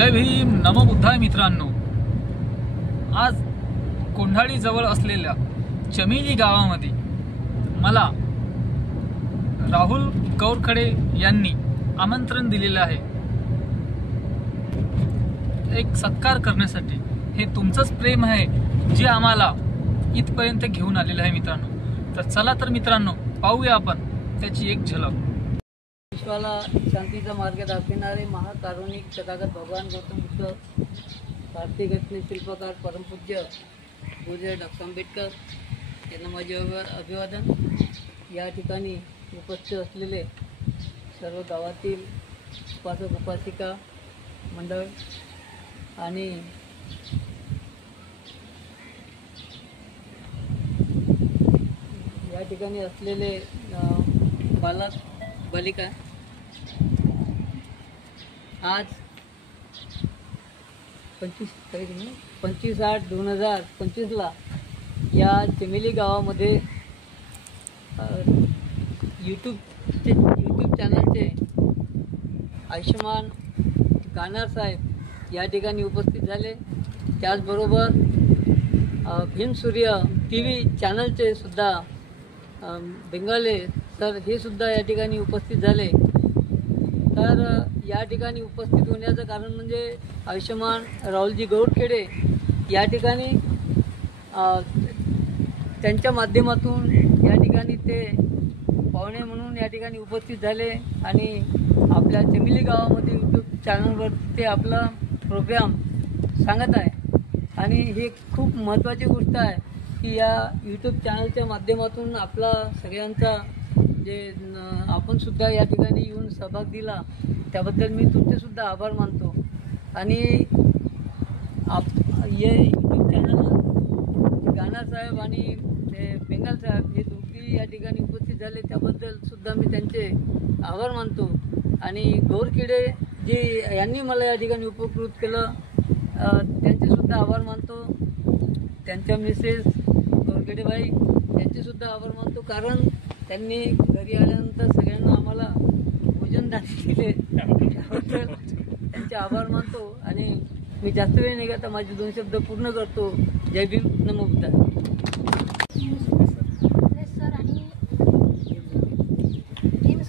जय भीम, नमो बुद्धाय मित्रांनो। आज कोंढाळी जवळ असलेल्या चमेली गावामध्ये मला राहुल गौरखडे यांनी आमंत्रण दिलेलं आहे एक सत्कार करण्यासाठी। हे तुमचंच प्रेम आहे जे आम्हाला इथपर्यंत घेऊन आलेलं आहे मित्रांनो। तर चला तर मित्रांनो, पाहूया आपण त्याची एक झलक। विश्वाला शांतीचा मार्ग दाखविणारे महाकारुणिक तथागत भगवान गौतम बुद्ध, भारतीय घटने शिल्पकार परमपूज्य पूज्य डॉक्टर आंबेडकर यांना माझे अभिवादन। या ठिकाणी उपस्थित असलेले सर्व गावातील उपासक उपासिका मंडळ आणि या ठिकाणी असलेले बालक बालिका, आज 25/8/2025 या चमेली गावामध्ये यूट्यूब चॅनलचे आयुष्यमान गानार साहेब या ठिकाणी उपस्थित झाले। त्याचबरोबर भीम सूर्य TV चॅनलचे सुद्धा बेंगाले सर हे सुद्धा या ठिकाणी उपस्थित झाले। तर या ठिकाणी उपस्थित होण्याचं कारण म्हणजे आयुष्यमान राहुलजी गौरखेडे या ठिकाणी त्यांच्या माध्यमातून या ठिकाणी ते पाहुणे म्हणून या ठिकाणी उपस्थित झाले आणि आपल्या चमेली गावामध्ये यूट्यूब चॅनलवर ते आपला प्रोग्राम सांगत आहे। आणि हे खूप महत्त्वाची गोष्ट आहे की या यूट्यूब चॅनलच्या माध्यमातून आपला सगळ्यांचा जे आपण सुद्धा या ठिकाणी येऊन सहभाग दिला त्याबद्दल मी तुमचेसुद्धा आभार मानतो। आणि हे यूट्यूब चॅनल गानार साहेब आणि बेंगाल साहेब हे दोघी या ठिकाणी उपस्थित झाले त्याबद्दल सुद्धा मी त्यांचे आभार मानतो। आणि गौरखेडे जे यांनी मला या ठिकाणी उपकृत केलं त्यांचेसुद्धा आभार मानतो। त्यांच्या मिसेस गौरखेडेबाई यांचेसुद्धा आभार मानतो, कारण त्यांनी घरी आल्यानंतर सगळ्यांना आम्हाला भोजनदान केले त्याबद्दल त्यांचे आभार मानतो। आणि मी जास्त वेळ नाही घेता माझे 2 शब्द पूर्ण करतो। जय भीम, नमो बुद्धाय। सर आणि भीम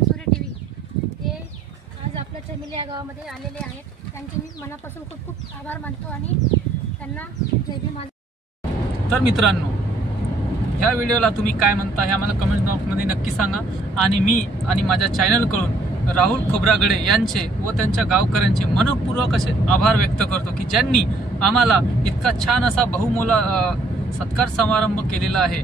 सूर्य TV हे आज आपल्या चमेली या गावामध्ये आलेले आहेत। त्यांचे मी मनापासून खूप खूप आभार मानतो आणि त्यांना जय भीम। तर मित्रांनो, ह्या व्हिडिओला तुम्ही काय म्हणता हे आम्हाला कमेंट बॉक्समध्ये नक्की सांगा। आणि मी आणि माझ्या चॅनलकडून राहुल खोब्रागडे यांचे व त्यांच्या गावकऱ्यांचे मनपूर्वक असे आभार व्यक्त करतो की ज्यांनी आम्हाला इतका छान असा बहुमोला सत्कार समारंभ केलेला आहे।